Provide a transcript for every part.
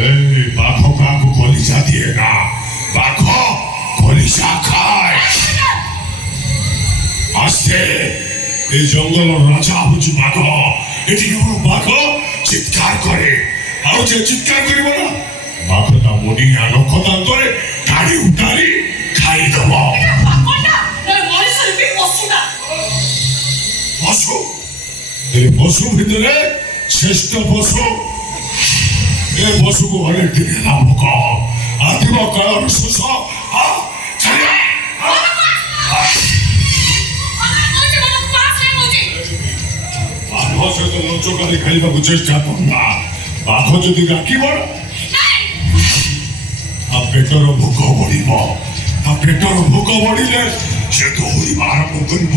এই বাঘ কাকু কলিজা দিয়ে না, বাঘ কলিজা খায়। আসছে এই জঙ্গলের রাজা হচ্ছে বাঘ। এটি কেমন বাঘ চিৎকার করে, আর যে চিৎকার করিব না বাঘটা মনি নক্ষতার ধরে গাড়ি উঠারি খাই দেব। পশু এই পশু ভিতরে শ্রেষ্ঠ পশু। এ পশুকে অনেক দিনে নাম আদিব কারণ শোষ লঞ্চকারী খাইବାକୁ ଚେଷ୍ଟା କରୁନା। ବାଘ ଯଦି ଡାକିବ ତା ପେଟର ଭୋକ ବଢିବ। ତା ପେଟର ଭୋକ ବଢିଲେ ସେ ଦୌଡ଼ିବା ଆରମ୍ଭ କରିବ,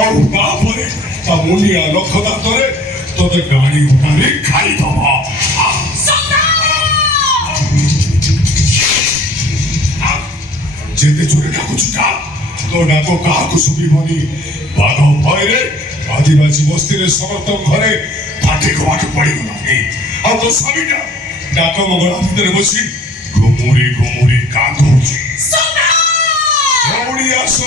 ଆଉ ତାପରେ ତା ମୁଣ୍ଡିଆ ଲକ୍ଷ ଦାନ୍ତରେ ତୋତେ ଗାଡ଼ି ଉଠାରି ଖାଇଦବ। ଯେତେ ଜୋରେ ଡାକୁଛୁ ଡାକ, ତୋ ଡାକ କାହାକୁ ଶୁଭିବନି। ବାଘ ଭୟରେ ଆଦିବାସୀ ବସ୍ତିରେ ସମସ୍ତଙ୍କ ଘରେ ପାଟି କବାଟ ପଡ଼ିଗଲାଣି। ଆଉ ତୋ ସ୍ୱାମୀଟା ଡାକ ମଙ୍ଗଳା ଭିତରେ ବସି ଘୁମୁରି ଘୁମୁରି କାନ୍ଦୁଛି। ଦୌଡ଼ି ଆସ।